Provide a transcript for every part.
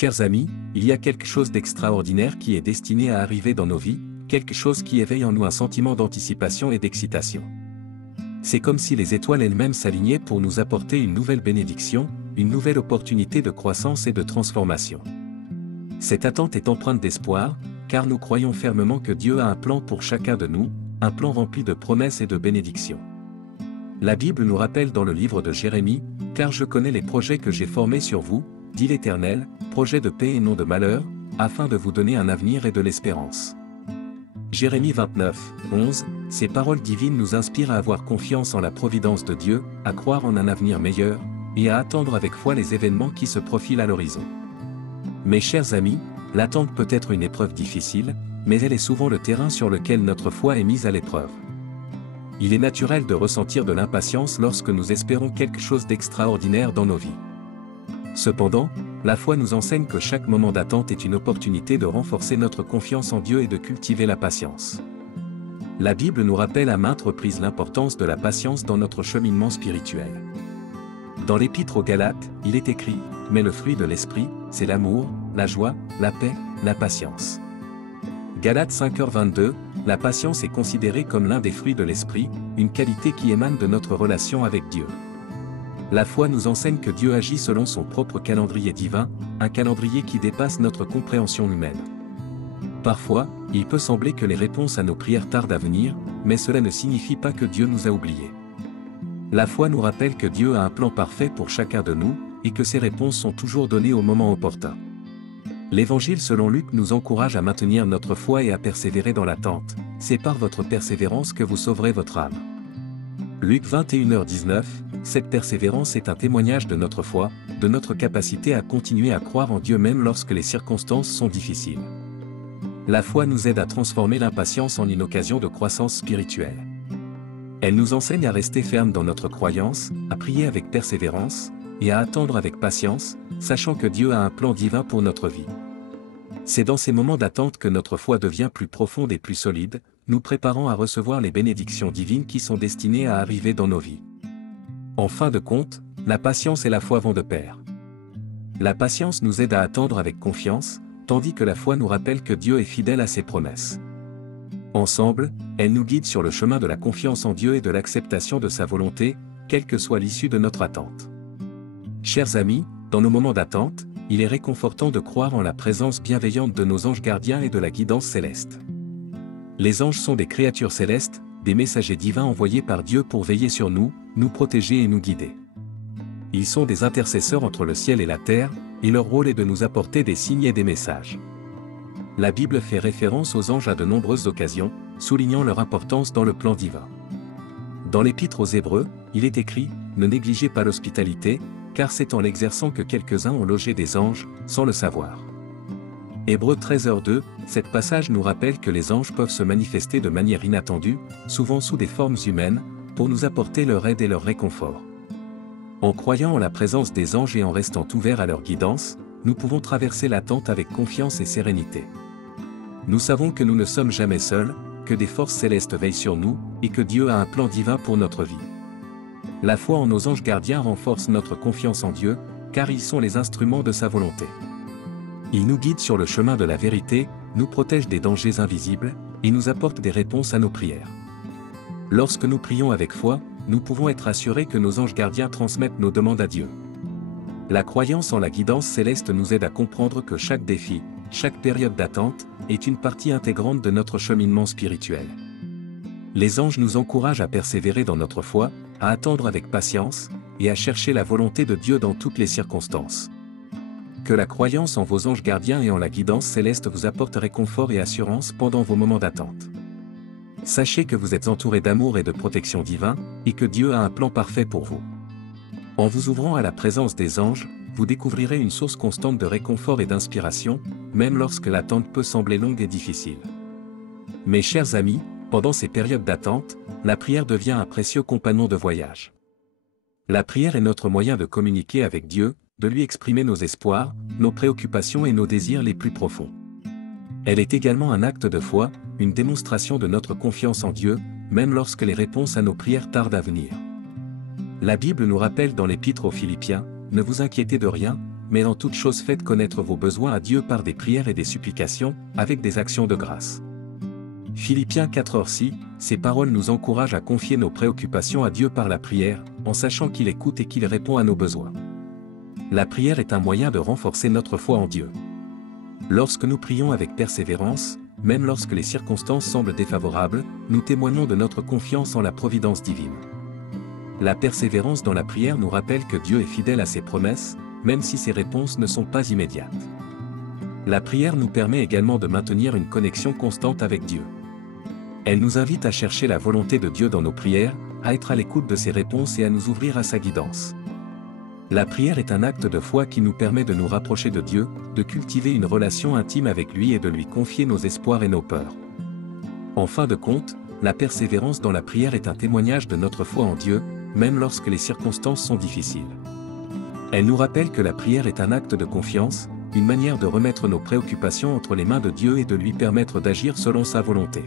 Chers amis, il y a quelque chose d'extraordinaire qui est destiné à arriver dans nos vies, quelque chose qui éveille en nous un sentiment d'anticipation et d'excitation. C'est comme si les étoiles elles-mêmes s'alignaient pour nous apporter une nouvelle bénédiction, une nouvelle opportunité de croissance et de transformation. Cette attente est empreinte d'espoir, car nous croyons fermement que Dieu a un plan pour chacun de nous, un plan rempli de promesses et de bénédictions. La Bible nous rappelle dans le livre de Jérémie, « Car je connais les projets que j'ai formés sur vous, dit l'Éternel, projets de paix et non de malheur, afin de vous donner un avenir et de l'espérance. » Jérémie 29, 11, ces paroles divines nous inspirent à avoir confiance en la providence de Dieu, à croire en un avenir meilleur, et à attendre avec foi les événements qui se profilent à l'horizon. Mes chers amis, l'attente peut être une épreuve difficile, mais elle est souvent le terrain sur lequel notre foi est mise à l'épreuve. Il est naturel de ressentir de l'impatience lorsque nous espérons quelque chose d'extraordinaire dans nos vies. Cependant, la foi nous enseigne que chaque moment d'attente est une opportunité de renforcer notre confiance en Dieu et de cultiver la patience. La Bible nous rappelle à maintes reprises l'importance de la patience dans notre cheminement spirituel. Dans l'Épître aux Galates, il est écrit « Mais le fruit de l'Esprit, c'est l'amour, la joie, la paix, la patience. » Galates 5h22, la patience est considérée comme l'un des fruits de l'Esprit, une qualité qui émane de notre relation avec Dieu. La foi nous enseigne que Dieu agit selon son propre calendrier divin, un calendrier qui dépasse notre compréhension humaine. Parfois, il peut sembler que les réponses à nos prières tardent à venir, mais cela ne signifie pas que Dieu nous a oubliés. La foi nous rappelle que Dieu a un plan parfait pour chacun de nous, et que ses réponses sont toujours données au moment opportun. L'Évangile selon Luc nous encourage à maintenir notre foi et à persévérer dans l'attente. C'est par votre persévérance que vous sauverez votre âme. Luc 21h19, cette persévérance est un témoignage de notre foi, de notre capacité à continuer à croire en Dieu même lorsque les circonstances sont difficiles. La foi nous aide à transformer l'impatience en une occasion de croissance spirituelle. Elle nous enseigne à rester ferme dans notre croyance, à prier avec persévérance, et à attendre avec patience, sachant que Dieu a un plan divin pour notre vie. C'est dans ces moments d'attente que notre foi devient plus profonde et plus solide, nous préparant à recevoir les bénédictions divines qui sont destinées à arriver dans nos vies. En fin de compte, la patience et la foi vont de pair. La patience nous aide à attendre avec confiance, tandis que la foi nous rappelle que Dieu est fidèle à ses promesses. Ensemble, elles nous guident sur le chemin de la confiance en Dieu et de l'acceptation de sa volonté, quelle que soit l'issue de notre attente. Chers amis, dans nos moments d'attente, il est réconfortant de croire en la présence bienveillante de nos anges gardiens et de la guidance céleste. Les anges sont des créatures célestes, des messagers divins envoyés par Dieu pour veiller sur nous, nous protéger et nous guider. Ils sont des intercesseurs entre le ciel et la terre, et leur rôle est de nous apporter des signes et des messages. La Bible fait référence aux anges à de nombreuses occasions, soulignant leur importance dans le plan divin. Dans l'Épître aux Hébreux, il est écrit « Ne négligez pas l'hospitalité, car c'est en l'exerçant que quelques-uns ont logé des anges, sans le savoir. » Hébreux 13h2, cet passage nous rappelle que les anges peuvent se manifester de manière inattendue, souvent sous des formes humaines, pour nous apporter leur aide et leur réconfort. En croyant en la présence des anges et en restant ouverts à leur guidance, nous pouvons traverser l'attente avec confiance et sérénité. Nous savons que nous ne sommes jamais seuls, que des forces célestes veillent sur nous, et que Dieu a un plan divin pour notre vie. La foi en nos anges gardiens renforce notre confiance en Dieu, car ils sont les instruments de sa volonté. Ils nous guident sur le chemin de la vérité, nous protègent des dangers invisibles, et nous apportent des réponses à nos prières. Lorsque nous prions avec foi, nous pouvons être assurés que nos anges gardiens transmettent nos demandes à Dieu. La croyance en la guidance céleste nous aide à comprendre que chaque défi, chaque période d'attente, est une partie intégrante de notre cheminement spirituel. Les anges nous encouragent à persévérer dans notre foi, à attendre avec patience, et à chercher la volonté de Dieu dans toutes les circonstances. Que la croyance en vos anges gardiens et en la guidance céleste vous apporte réconfort et assurance pendant vos moments d'attente. Sachez que vous êtes entourés d'amour et de protection divin, et que Dieu a un plan parfait pour vous. En vous ouvrant à la présence des anges, vous découvrirez une source constante de réconfort et d'inspiration, même lorsque l'attente peut sembler longue et difficile. Mes chers amis, pendant ces périodes d'attente, la prière devient un précieux compagnon de voyage. La prière est notre moyen de communiquer avec Dieu, de lui exprimer nos espoirs, nos préoccupations et nos désirs les plus profonds. Elle est également un acte de foi, une démonstration de notre confiance en Dieu, même lorsque les réponses à nos prières tardent à venir. La Bible nous rappelle dans l'Épître aux Philippiens, « Ne vous inquiétez de rien, mais en toute chose faites connaître vos besoins à Dieu par des prières et des supplications, avec des actions de grâce. Philippiens 4:6, ces paroles nous encouragent à confier nos préoccupations à Dieu par la prière, en sachant qu'il écoute et qu'il répond à nos besoins. La prière est un moyen de renforcer notre foi en Dieu. Lorsque nous prions avec persévérance, même lorsque les circonstances semblent défavorables, nous témoignons de notre confiance en la providence divine. La persévérance dans la prière nous rappelle que Dieu est fidèle à ses promesses, même si ses réponses ne sont pas immédiates. La prière nous permet également de maintenir une connexion constante avec Dieu. Elle nous invite à chercher la volonté de Dieu dans nos prières, à être à l'écoute de ses réponses et à nous ouvrir à sa guidance. La prière est un acte de foi qui nous permet de nous rapprocher de Dieu, de cultiver une relation intime avec lui et de lui confier nos espoirs et nos peurs. En fin de compte, la persévérance dans la prière est un témoignage de notre foi en Dieu, même lorsque les circonstances sont difficiles. Elle nous rappelle que la prière est un acte de confiance, une manière de remettre nos préoccupations entre les mains de Dieu et de lui permettre d'agir selon sa volonté.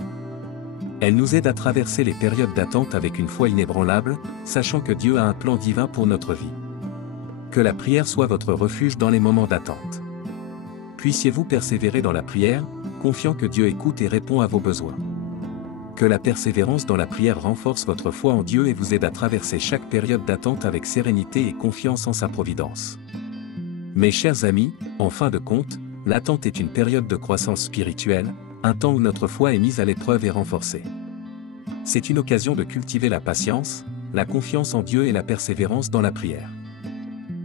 Elle nous aide à traverser les périodes d'attente avec une foi inébranlable, sachant que Dieu a un plan divin pour notre vie. Que la prière soit votre refuge dans les moments d'attente. Puissiez-vous persévérer dans la prière, confiant que Dieu écoute et répond à vos besoins. Que la persévérance dans la prière renforce votre foi en Dieu et vous aide à traverser chaque période d'attente avec sérénité et confiance en sa providence. Mes chers amis, en fin de compte, l'attente est une période de croissance spirituelle, un temps où notre foi est mise à l'épreuve et renforcée. C'est une occasion de cultiver la patience, la confiance en Dieu et la persévérance dans la prière.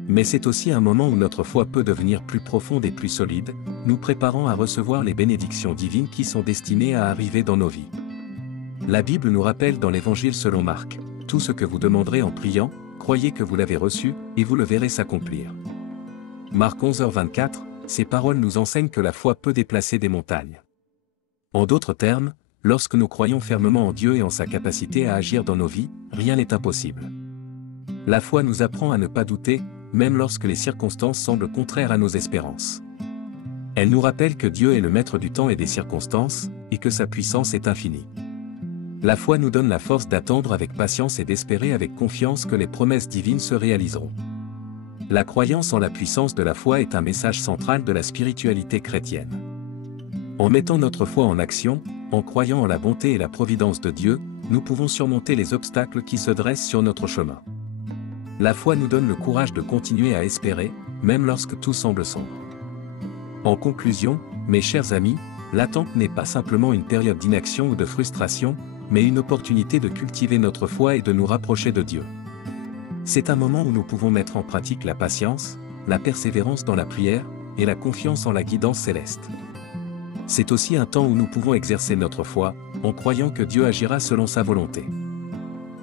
Mais c'est aussi un moment où notre foi peut devenir plus profonde et plus solide, nous préparant à recevoir les bénédictions divines qui sont destinées à arriver dans nos vies. La Bible nous rappelle dans l'Évangile selon Marc, « Tout ce que vous demanderez en priant, croyez que vous l'avez reçu, et vous le verrez s'accomplir. » Marc 11h24, ces paroles nous enseignent que la foi peut déplacer des montagnes. En d'autres termes, lorsque nous croyons fermement en Dieu et en sa capacité à agir dans nos vies, rien n'est impossible. La foi nous apprend à ne pas douter, même lorsque les circonstances semblent contraires à nos espérances. Elle nous rappelle que Dieu est le maître du temps et des circonstances, et que sa puissance est infinie. La foi nous donne la force d'attendre avec patience et d'espérer avec confiance que les promesses divines se réaliseront. La croyance en la puissance de la foi est un message central de la spiritualité chrétienne. En mettant notre foi en action, en croyant en la bonté et la providence de Dieu, nous pouvons surmonter les obstacles qui se dressent sur notre chemin. La foi nous donne le courage de continuer à espérer, même lorsque tout semble sombre. En conclusion, mes chers amis, l'attente n'est pas simplement une période d'inaction ou de frustration, mais une opportunité de cultiver notre foi et de nous rapprocher de Dieu. C'est un moment où nous pouvons mettre en pratique la patience, la persévérance dans la prière, et la confiance en la guidance céleste. C'est aussi un temps où nous pouvons exercer notre foi, en croyant que Dieu agira selon sa volonté.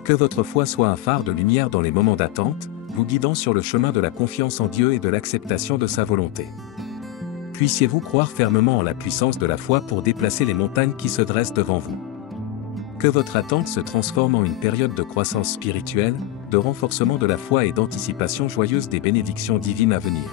Que votre foi soit un phare de lumière dans les moments d'attente, vous guidant sur le chemin de la confiance en Dieu et de l'acceptation de sa volonté. Puissiez-vous croire fermement en la puissance de la foi pour déplacer les montagnes qui se dressent devant vous. Que votre attente se transforme en une période de croissance spirituelle, de renforcement de la foi et d'anticipation joyeuse des bénédictions divines à venir.